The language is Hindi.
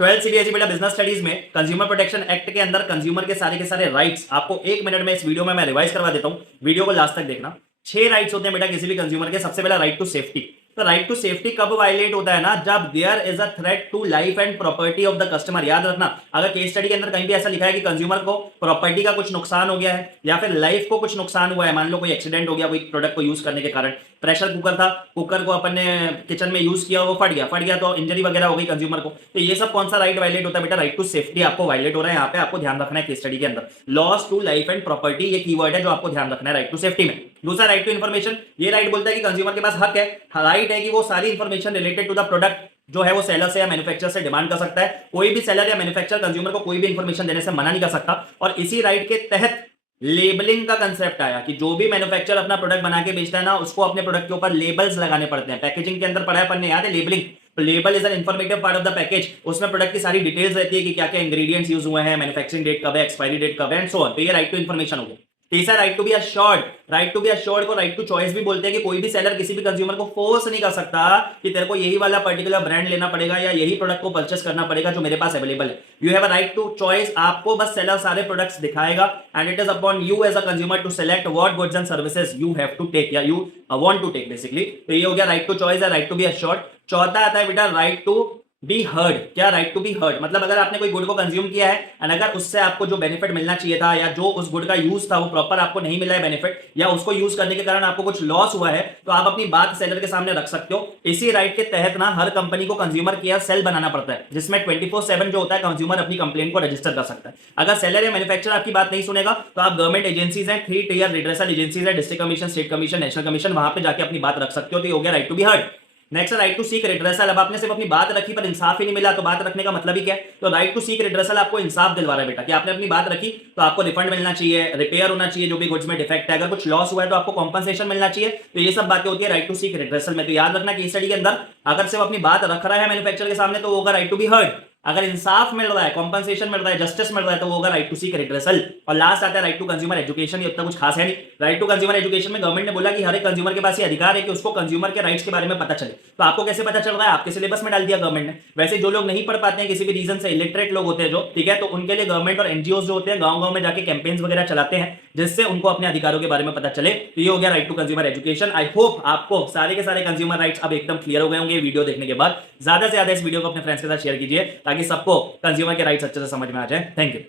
12 सीबीएसई बेटा बिजनेस स्टडीज में कंज्यूमर प्रोटेक्शन एक्ट के अंदर कंज्यूमर के सारे राइट्स आपको 1 मिनट में इस वीडियो में मैं रिवाइज करवा देता हूं। वीडियो को लास्ट तक देखना। 6 राइट्स होते हैं बेटा किसी भी कंज्यूमर के। सबसे पहला राइट टू सेफ्टी। तो राइट टू सेफ्टी कब वायलेट होता है ना, जब there is a threat to life and property of the customer. याद रखना, अगर केस स्टडी के अंदर कहीं भी ऐसा लिखा है कि कंज्यूमर को प्रॉपर्टी का कुछ नुकसान हो गया है या फिर लाइफ को कुछ नुकसान हुआ है, मान लो कोई एक्सीडेंट हो गया कोई प्रोडक्ट को यूज करने के कारण, प्रेशर कुकर था, कुकर को अपन ने किचन में यूज किया, वो फट गया तो इंजरी वगैरह हो गई कंज्यूमर को, तो ये सब कौन सा राइट वायलेट होता है बेटा? राइट टू सेफ्टी आपको वायलेट हो रहा है। यहाँ पे आपको ध्यान रखना है केस स्टडी के अंदर loss to life and property, ये कीवर्ड है जो आपको ध्यान रखना है राइट टू सेफ्टी में। दूसरा राइट टू इन्फॉर्मेशन। ये राइट बोलता है कि कंज्यूमर के पास हक है, राइट है कि वो सारी information related to the product जो है वो सेलर से या मैन्युफैक्चरर से डिमांड कर सकता है। कोई भी सेलर या मैन्युफैक्चरर कंज्यूमर को कोई भी इंफॉर्मेशन देने से मना नहीं कर सकता। और इसी राइट के तहत लेबलिंग का कंसेप्ट आया कि जो भी मैन्युफैक्चरर अपना प्रोडक्ट बना के बेचता है ना, उसको अपने प्रोडक्ट के ऊपर लेबल्स लगाने पड़ते हैं। पैकेजिंग के अंदर पढ़ा है अपन ने, याद है labelling. Label is an informative part of the package. उसमें प्रोडक्ट की सारी डिटेल्स रहती है कि क्या क्या इंग्रेडिएंट्स यूज हुए हैं, मैन्युफैक्चरिंग डेट कब है, एक्सपायरी डेट कब है एंड सो ऑन। तो ये राइट टू इन्फॉर्मेशन हो गया। तीसरा right to be assured. Right to be assured को राइट टू चॉइस भी बोलते हैं कि कोई भी सेलर किसी भी कंज्यूमर को फोर्स नहीं कर सकता कि तेरे को यही वाला पर्टिकुलर ब्रांड लेना पड़ेगा या यही प्रोडक्ट को परचेस करना पड़ेगा जो मेरे पास अवेलेबल है। You have a right to choice. आपको बस सेलर सारे प्रोडक्ट्स दिखाएगा and it is upon you as a consumer to select what goods and services you have to take या you want to take basically. तो ये हो गया राइट टू चॉइस है, राइट टू बी अश्योर्ड। चौथा आता है बेटा राइट टू बी हर्ड। क्या राइट टू बी हर्ड? मतलब अगर आपने कोई गुड को कंज्यूम किया है एंड अगर उससे आपको जो बेनिफिट मिलना चाहिए था या जो उस गुड का यूज था वो प्रॉपर आपको नहीं मिला है बेनिफिट, या उसको यूज करने के कारण आपको कुछ लॉस हुआ है, तो आप अपनी बात सेलर के सामने रख सकते हो। इसी राइट के तहत ना हर कंपनी को कंज्यूमर केयर सेल बनाना पड़ता है जिसमें 24/7 जो होता है कंज्यूमर अपनी कंप्लेंट को रजिस्टर कर सकता है। अगर सेलर या मैन्युफैक्चरर आपकी बात नहीं सुनेगा तो आप गवर्नमेंट एजेंसीज हैं, 3 टियर रिड्रेसल एजेंसीज है, district commission, state commission, national commission, वहां पे जाके अपनी बात रख सकते हो। तो ये हो गया right to be heard. Next right to seek redressal. अब आपने सिर्फ अपनी बात रखी पर इंसाफ ही नहीं मिला, तो बात रखने का मतलब ही क्या है? तो राइट टू सीक रिड्रेसल आपको इंसाफ दिलवा रहा है बेटा कि आपने अपनी बात रखी तो आपको रिफंड मिलना चाहिए, रिपेयर होना चाहिए जो भी गुड्स में डिफेक्ट है, अगर कुछ लॉस हुआ है तो आपको कॉम्पनसेशन मिलना चाहिए। तो ये सब बातें होती है राइट टू सीक रिड्रेसल में। तो याद रखना कि स्टडी के अंदर अगर सिर्फ अपनी बात रख रहा है मैन्युफैक्चरर के सामने तो वो होगा राइट टू बी हर्ड। अगर इंसाफ मिल रहा है, कॉम्पनसेशन मिल रहा है, जस्टिस मिल रहा है, तो वो होगा राइट टू सीक रिड्रेसल। और लास्ट आता है राइट टू कंज्यूमर एजुकेशन। ये उतना कुछ खास है नहीं। राइट टू कंज्यूमर एजुकेशन में गवर्नमेंट ने बोला कि हर एक कंज्यूमर के पास ये अधिकार है कि उसको कंज्यूमर के राइट्स के बारे में पता चले। तो आपको कैसे पता चल रहा है? आपके सिलेबस में डाल दिया गवर्नमेंट ने। वैसे जो लोग नहीं पढ़ पाते हैं किसी भी रीजन से, इलिटरेट लोग होते हैं जो, ठीक है, तो उनके लिए गवर्नमेंट और एनजीओ जो होते हैं गांव-गांव में जाके कैंपेन्स वगैरह चलाते हैं जिससे उनको अपने अधिकारों के बारे में पता चले। तो ये हो गया right to consumer education. I hope आपको सारे के सारे कंज्यूमर राइट्स अब एकदम क्लियर हो गए होंगे वीडियो देखने के बाद। ज्यादा से ज्यादा इस वीडियो को अपने फ्रेंड्स के साथ शेयर कीजिए ताकि सबको कंज्यूमर के राइट्स अच्छे से समझ में आ जाए। Thank you.